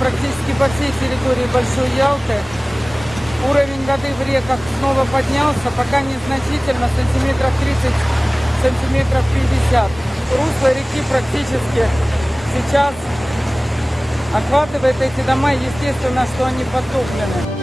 практически по всей территории Большой Ялты. Уровень воды в реках снова поднялся, пока незначительно, сантиметров 30, сантиметров 50. Русло реки практически сейчас охватывает эти дома, естественно, что они подтоплены.